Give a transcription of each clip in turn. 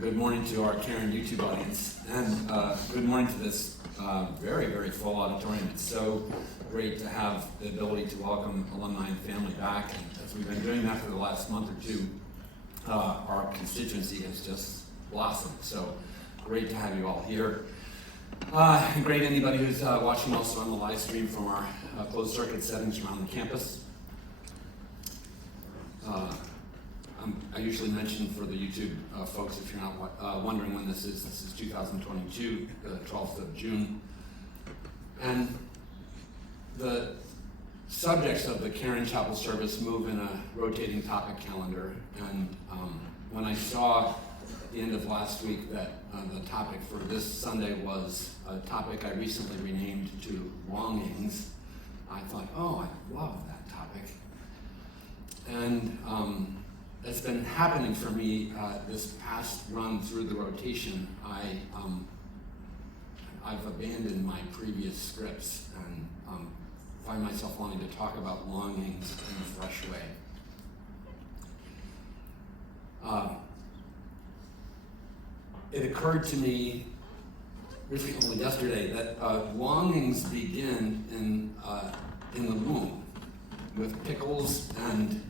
Good morning to our Caron YouTube audience, and good morning to this very, very full auditorium. It's so great to have the ability to welcome alumni and family back, and as we've been doing that for the last month or two, our constituency has just blossomed. So great to have you all here. And great anybody who's watching also on the live stream from our closed circuit settings around the campus. I usually mention for the YouTube folks, if you're not wondering when this is 2022, the 12th of June. And the subjects of the Caron Chapel service move in a rotating topic calendar. And when I saw at the end of last week that the topic for this Sunday was a topic I recently renamed to longings, I thought, oh, I love that topic. And it's been happening for me this past run through the rotation. I've abandoned my previous scripts and find myself wanting to talk about longings in a fresh way. It occurred to me really only yesterday that longings begin in the womb with pickles and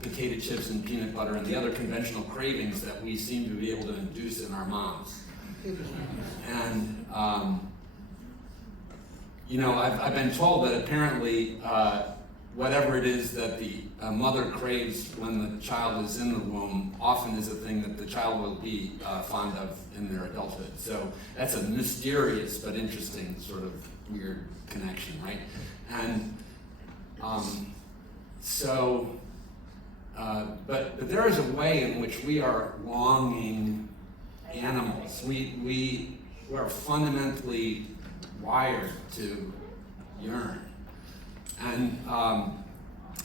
potato chips and peanut butter and the other conventional cravings that we seem to be able to induce in our moms. And, I've been told that apparently whatever it is that the mother craves when the child is in the womb often is a thing that the child will be fond of in their adulthood. So that's a mysterious but interesting sort of weird connection, right? And but there is a way in which we are longing animals. We are fundamentally wired to yearn. And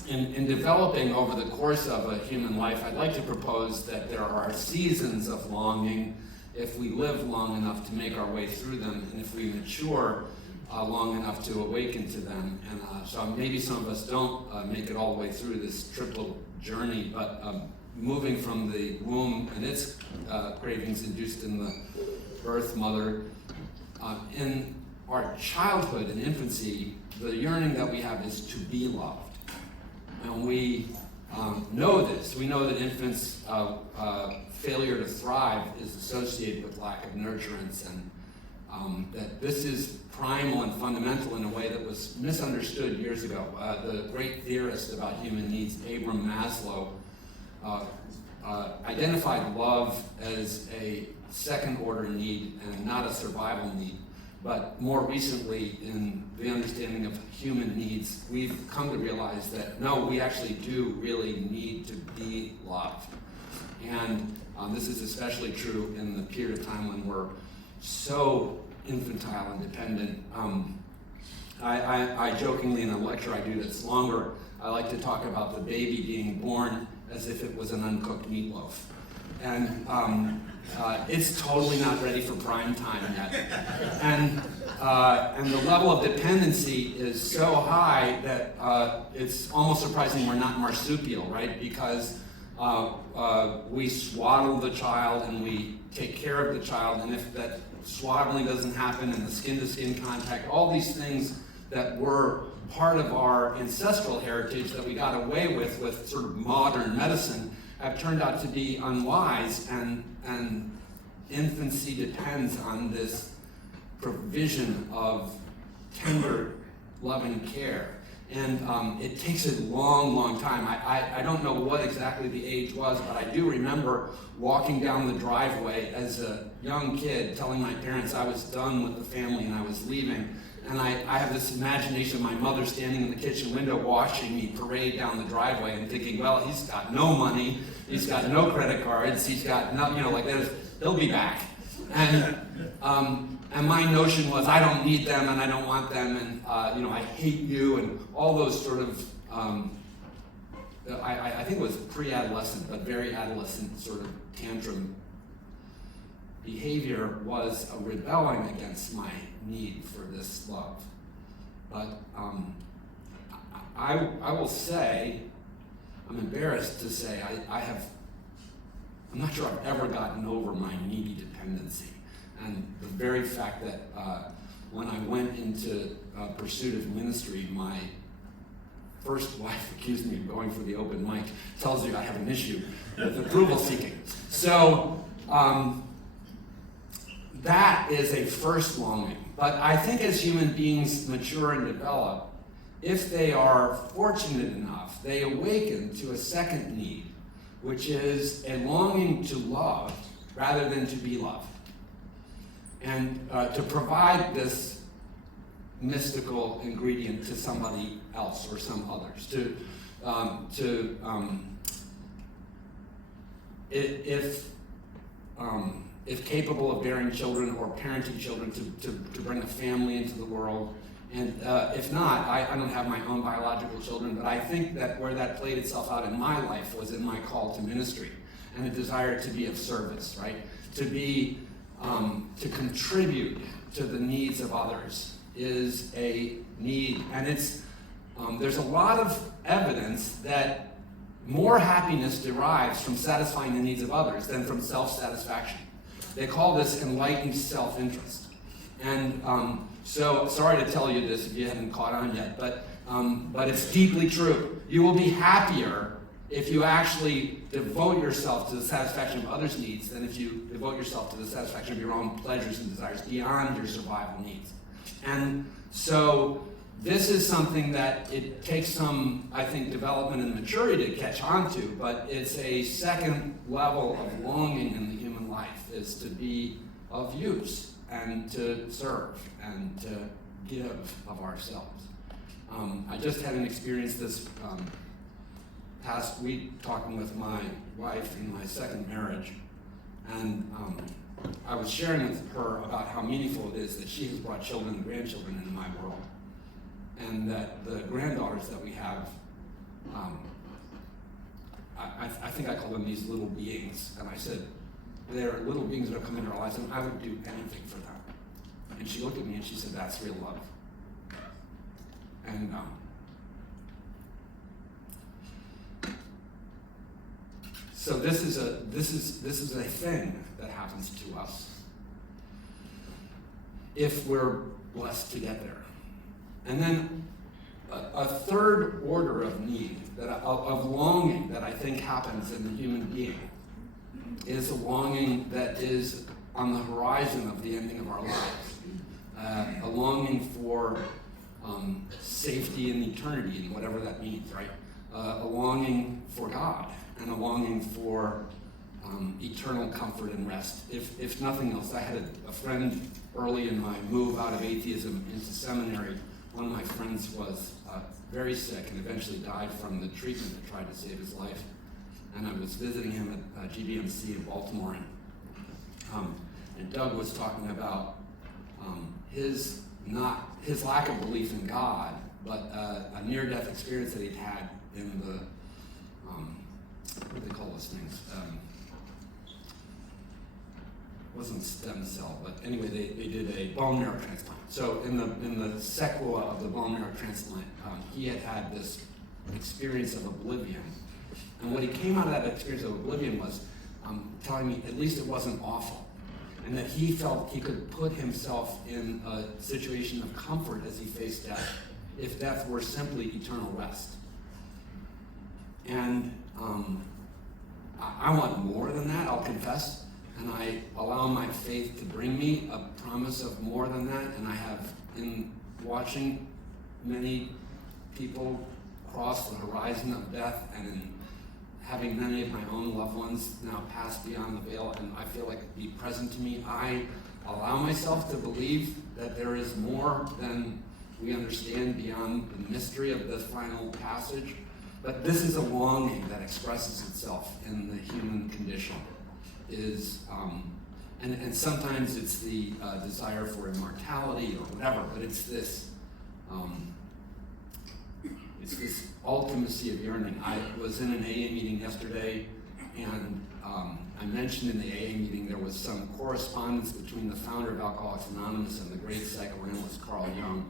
in developing over the course of a human life, I'd like to propose that there are seasons of longing if we live long enough to make our way through them, and if we mature long enough to awaken to them. And so maybe some of us don't make it all the way through this triple journey, but moving from the womb and its cravings induced in the birth mother, in our childhood and infancy, the yearning that we have is to be loved. And we know this. We know that infants' failure to thrive is associated with lack of nurturance, and that this is primal and fundamental in a way that was misunderstood years ago. The great theorist about human needs, Abraham Maslow, identified love as a second-order need and not a survival need. But more recently, in the understanding of human needs, we've come to realize that, no, we actually do really need to be loved. And this is especially true in the period of time when we're so infantile and dependent. I jokingly, in a lecture I do that's longer, I like to talk about the baby being born as if it was an uncooked meatloaf. And it's totally not ready for prime time yet. And the level of dependency is so high that it's almost surprising we're not marsupial, right? Because we swaddle the child and we take care of the child, and if that swaddling doesn't happen and the skin-to-skin contact, all these things that were part of our ancestral heritage that we got away with sort of modern medicine have turned out to be unwise, and infancy depends on this provision of tender, loving care. And it takes a long, long time. I don't know what exactly the age was, but I do remember walking down the driveway as a young kid telling my parents I was done with the family and I was leaving. And I have this imagination of my mother standing in the kitchen window watching me parade down the driveway and thinking, well, he's got no money, he's got no credit cards, he's got no, he'll be back. And my notion was, I don't need them and I don't want them, and I hate you, and all those sort of, I think it was pre-adolescent, but very adolescent sort of tantrum behavior was a rebelling against my need for this love. But I will say, I'm embarrassed to say, I have I'm not sure I've ever gotten over my needy dependency. And the very fact that when I went into pursuit of ministry, my first wife accused me of going for the open mic, tells you I have an issue with approval seeking. So that is a first longing. But I think as human beings mature and develop, if they are fortunate enough, they awaken to a second need, which is a longing to love rather than to be loved. And to provide this mystical ingredient to somebody else or some others. If capable of bearing children or parenting children, to bring a family into the world. And if not, I don't have my own biological children, but I think that where that played itself out in my life was in my call to ministry and a desire to be of service, right? To contribute to the needs of others is a need, and there's a lot of evidence that more happiness derives from satisfying the needs of others than from self-satisfaction. They call this enlightened self-interest. And so, sorry to tell you this if you haven't caught on yet, but it's deeply true. You will be happier if you actually devote yourself to the satisfaction of others' needs than if you devote yourself to the satisfaction of your own pleasures and desires beyond your survival needs. And so this is something that it takes some, I think, development and maturity to catch on to, but it's a second level of longing in the human life, is to be of use and to serve and to give of ourselves. I just had an experience this past week talking with my wife in my second marriage, and I was sharing with her about how meaningful it is that she has brought children and grandchildren into my world, and that the granddaughters that we have, I think I call them these little beings, and I said, they're little beings that have come into our lives, and I would do anything for them. And she looked at me and she said, that's real love. And so this is a thing that happens to us if we're blessed to get there. And then a third order of need, of longing that I think happens in the human being, is a longing that is on the horizon of the ending of our lives. A longing for safety in eternity, and whatever that means, right? A longing for God, and a longing for eternal comfort and rest. If nothing else, I had a friend early in my move out of atheism into seminary. One of my friends was very sick and eventually died from the treatment that tried to save his life. And I was visiting him at GBMC in Baltimore, and Doug was talking about his lack of belief in God, but a near-death experience that he'd had in the what do they call those things? It wasn't stem cell, but anyway, they did a bone marrow transplant. So in the sequela of the bone marrow transplant, he had this experience of oblivion. And what he came out of that experience of oblivion was telling me at least it wasn't awful, and that he felt he could put himself in a situation of comfort as he faced death, if death were simply eternal rest. And I want more than that, I'll confess, and I allow my faith to bring me a promise of more than that, and I have, in watching many people cross the horizon of death, and in having many of my own loved ones now pass beyond the veil, and I feel like be present to me, I allow myself to believe that there is more than we understand beyond the mystery of the final passage. But this is a longing that expresses itself in the human condition. And sometimes it's the desire for immortality or whatever, but it's this ultimacy of yearning. I was in an AA meeting yesterday, and I mentioned in the AA meeting there was some correspondence between the founder of Alcoholics Anonymous and the great psychoanalyst Carl Jung.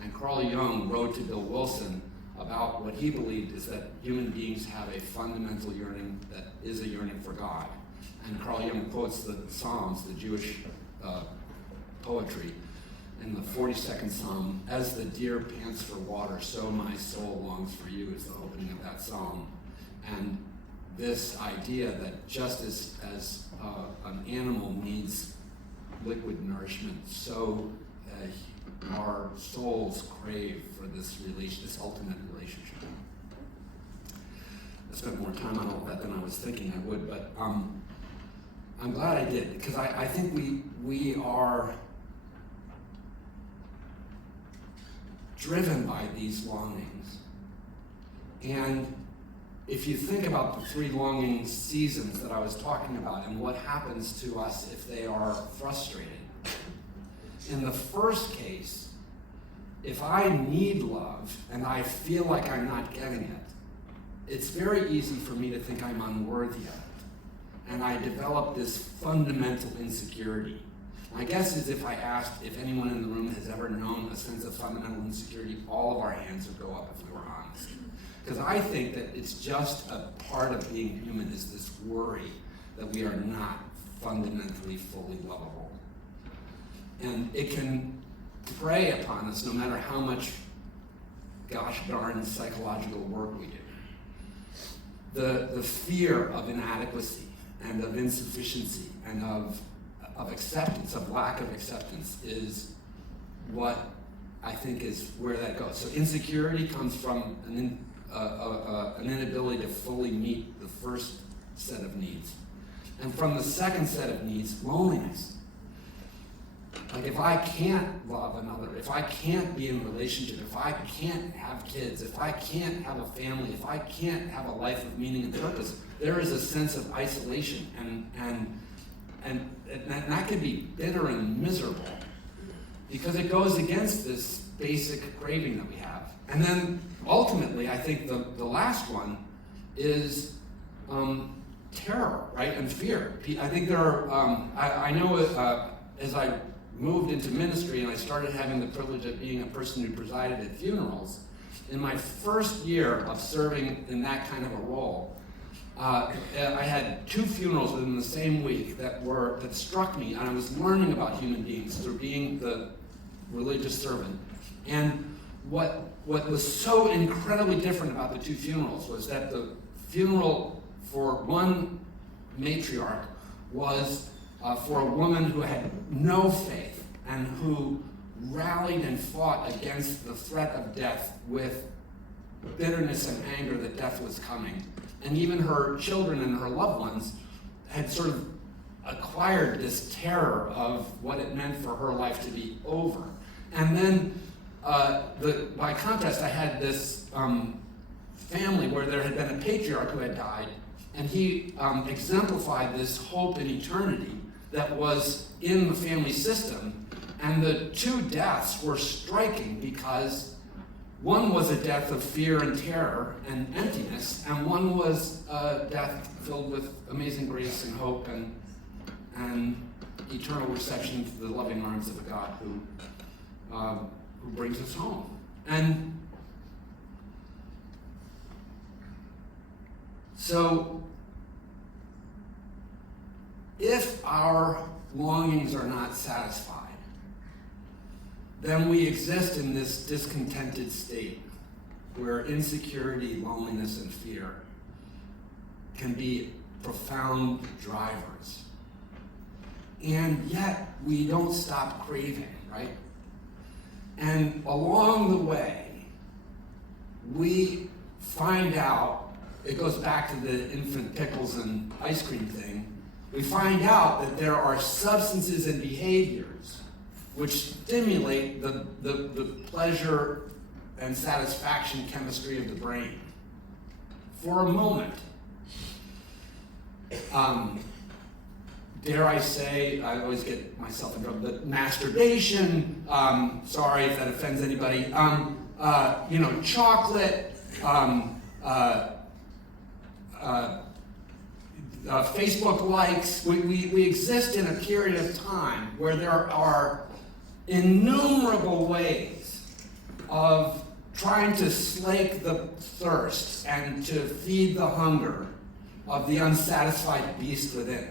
And Carl Jung wrote to Bill Wilson about what he believed is that human beings have a fundamental yearning that is a yearning for God. And Carl Jung quotes the Psalms, the Jewish poetry, in the 42nd Psalm, "As the deer pants for water, so my soul longs for you," is the opening of that psalm. And this idea that just as an animal needs liquid nourishment, so our souls crave for this ultimate relationship. I spent more time on all that than I was thinking I would, but I'm glad I did, because I think we are driven by these longings. And if you think about the 3 longing seasons that I was talking about and what happens to us if they are frustrated, in the first case, if I need love and I feel like I'm not getting it, it's very easy for me to think I'm unworthy of it. And I develop this fundamental insecurity. My guess is if I asked if anyone in the room has ever known a sense of fundamental insecurity, all of our hands would go up if we were honest. Because I think that it's just a part of being human, is this worry that we are not fundamentally fully lovable. And it can prey upon us no matter how much gosh darn psychological work we do. The fear of inadequacy and of insufficiency and of acceptance, of lack of acceptance, is what I think is where that goes. So insecurity comes from an inability to fully meet the first set of needs. And from the second set of needs, loneliness. Like, if I can't love another, if I can't be in a relationship, if I can't have kids, if I can't have a family, if I can't have a life of meaning and purpose, there is a sense of isolation, and that can be bitter and miserable, because it goes against this basic craving that we have. And then ultimately, I think the last one is terror, right, and fear. I think there are, I know as I moved into ministry and I started having the privilege of being a person who presided at funerals, in my first year of serving in that kind of a role, I had 2 funerals within the same week that struck me, and I was learning about human beings through being the religious servant. And what was so incredibly different about the 2 funerals was that the funeral for one matriarch was for a woman who had no faith and who rallied and fought against the threat of death with bitterness and anger that death was coming. And even her children and her loved ones had sort of acquired this terror of what it meant for her life to be over. And then, by contrast, I had this family where there had been a patriarch who had died, and he exemplified this hope in eternity that was in the family system. And the 2 deaths were striking, because one was a death of fear and terror and emptiness, and one was a death filled with amazing grace and hope and eternal reception to the loving arms of a God who brings us home. And so, if our longings are not satisfied, then we exist in this discontented state where insecurity, loneliness, and fear can be profound drivers. And yet, we don't stop craving, right? And along the way, we find out, it goes back to the infant pickles and ice cream thing, we find out that there are substances and behaviors which stimulate the pleasure and satisfaction chemistry of the brain for a moment. Dare I say, I always get myself in trouble, but masturbation, sorry if that offends anybody, chocolate, Facebook likes. We exist in a period of time where there are innumerable ways of trying to slake the thirst and to feed the hunger of the unsatisfied beast within.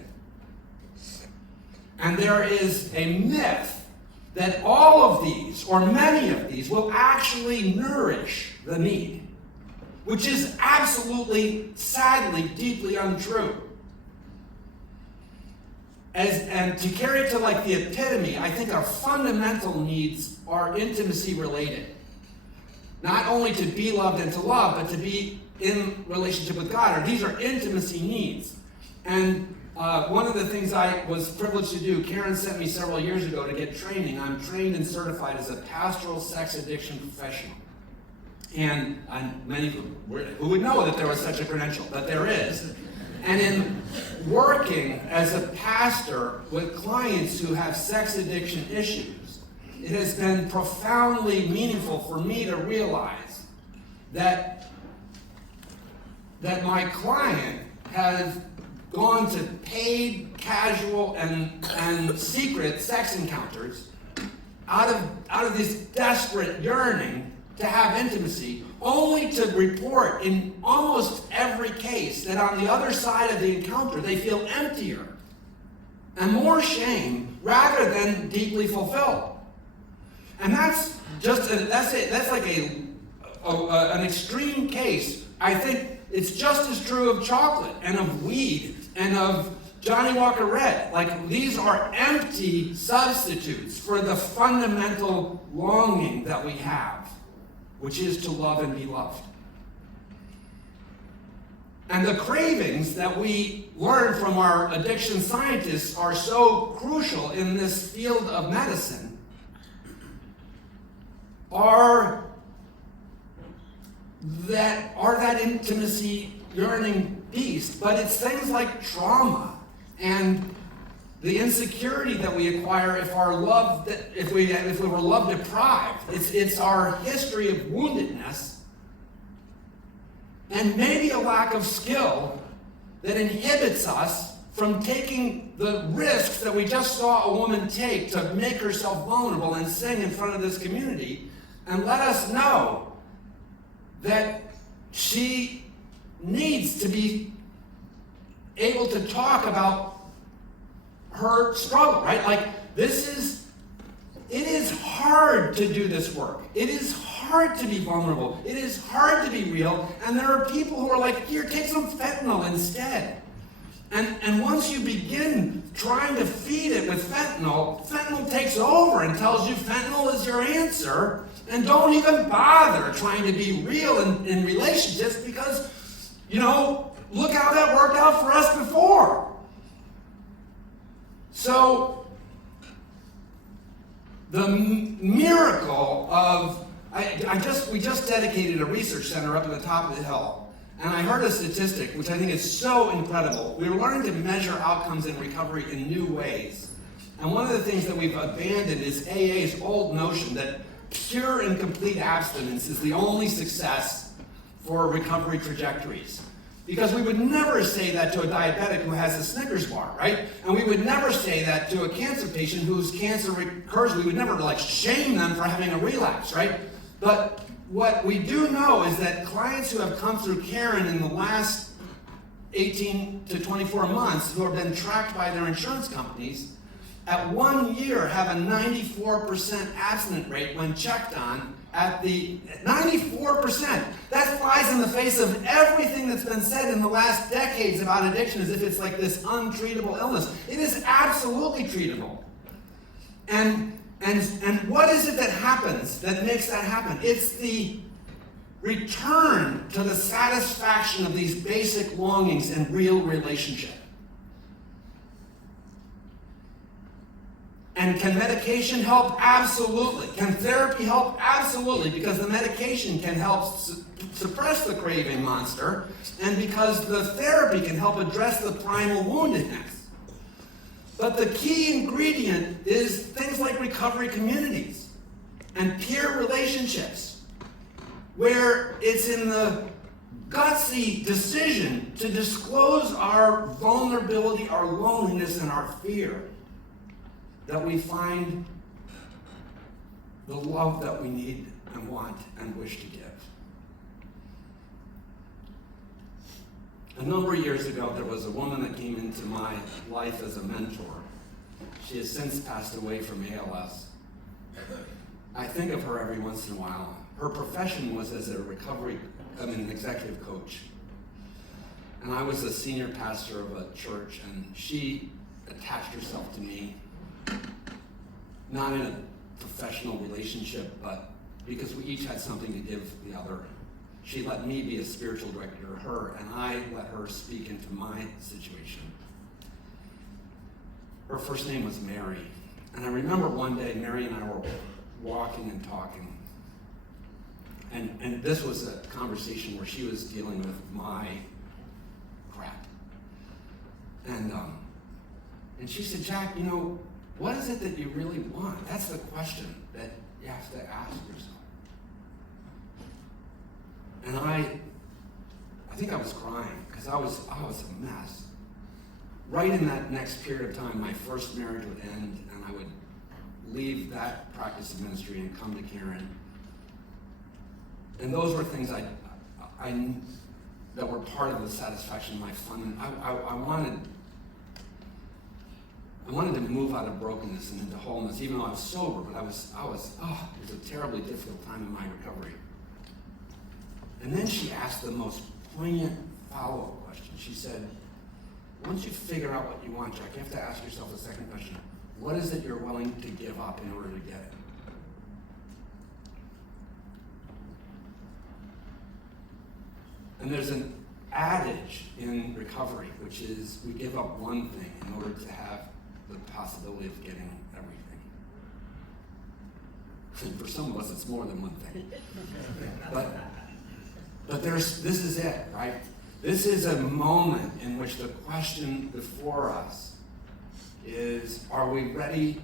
And there is a myth that all of these, or many of these, will actually nourish the need, which is absolutely, sadly, deeply untrue. And to carry it to like the epitome, I think our fundamental needs are intimacy related. Not only to be loved and to love, but to be in relationship with God. Or these are intimacy needs. And one of the things I was privileged to do, Caron sent me several years ago to get training. I'm trained and certified as a pastoral sex addiction professional. And many who would know that there was such a credential, but there is. And in working as a pastor with clients who have sex addiction issues, it has been profoundly meaningful for me to realize that my client has gone to paid, casual, and secret sex encounters out of this desperate yearning to have intimacy, only to report in almost every case that on the other side of the encounter they feel emptier and more shame rather than deeply fulfilled. And that's like an extreme case. I think it's just as true of chocolate and of weed and of Johnny Walker Red. Like, these are empty substitutes for the fundamental longing that we have, which is to love and be loved. And the cravings that we learn from our addiction scientists are so crucial in this field of medicine are that intimacy yearning beast, but it's things like trauma and the insecurity that we acquire if we were love deprived. It's our history of woundedness and maybe a lack of skill that inhibits us from taking the risks that we just saw a woman take to make herself vulnerable and sing in front of this community and let us know that she needs to be able to talk about her struggle, right? Like, it is hard to do this work. It is hard to be vulnerable. It is hard to be real. And there are people who are like, here, take some fentanyl instead. And once you begin trying to feed it with fentanyl takes over and tells you fentanyl is your answer. And don't even bother trying to be real in relationships because, look how that worked out for us before. So, the miracle of, we just dedicated a research center up at the top of the hill, and I heard a statistic which I think is so incredible. We're learning to measure outcomes in recovery in new ways. And one of the things that we've abandoned is AA's old notion that pure and complete abstinence is the only success for recovery trajectories. Because we would never say that to a diabetic who has a Snickers bar, right? And we would never say that to a cancer patient whose cancer recurs. We would never shame them for having a relapse, right? But what we do know is that clients who have come through Caron in the last 18 to 24 months who have been tracked by their insurance companies at 1 year have a 94% abstinent rate when checked on at the 94%. That flies in the face of everything that's been said in the last decades about addiction as if it's like this untreatable illness. It is absolutely treatable. And what is it that happens that makes that happen? It's the return to the satisfaction of these basic longings in real relationship. And can medication help? Absolutely. Can therapy help? Absolutely, because the medication can help suppress the craving monster, and because the therapy can help address the primal woundedness. But the key ingredient is things like recovery communities and peer relationships, where it's in the gutsy decision to disclose our vulnerability, our loneliness, and our fear that we find the love that we need and want and wish to give. A number of years ago, there was a woman that came into my life as a mentor. She has since passed away from ALS. I think of her every once in a while. Her profession was as an executive coach. And I was a senior pastor of a church, and she attached herself to me, not in a professional relationship, but because we each had something to give the other. She let me be a spiritual director to her, and I let her speak into my situation. Her first name was Mary. And I remember one day, Mary and I were walking and talking. And this was a conversation where she was dealing with my crap. And she said, Jack, what is it that you really want? That's the question that you have to ask yourself. And I think I was crying because I was a mess. Right in that next period of time, my first marriage would end, and I would leave that practice of ministry and come to Caron. And those were things that were part of the satisfaction of my fun. I wanted to move out of brokenness and into wholeness, even though I was sober. But it was a terribly difficult time in my recovery. And then she asked the most poignant follow-up question. She said, once you figure out what you want, Jack, you have to ask yourself the second question. What is it you're willing to give up in order to get it? And there's an adage in recovery, which is we give up one thing in order to have the possibility of getting everything. And for some of us, it's more than one thing. But this is it, right? This is a moment in which the question before us is, are we ready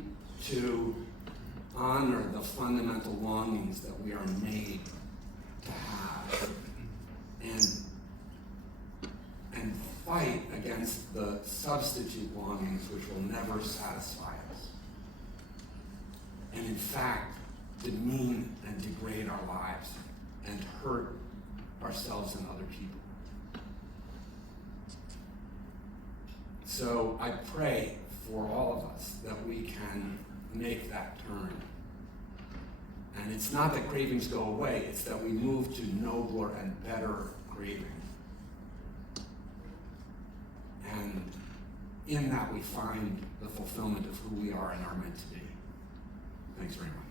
to honor the fundamental longings that we are made to have and fight against the substitute longings which will never satisfy us and in fact demean and degrade our lives and hurt ourselves and other people. So I pray for all of us that we can make that turn. And it's not that cravings go away, it's that we move to nobler and better craving. And in that we find the fulfillment of who we are and are meant to be. Thanks very much.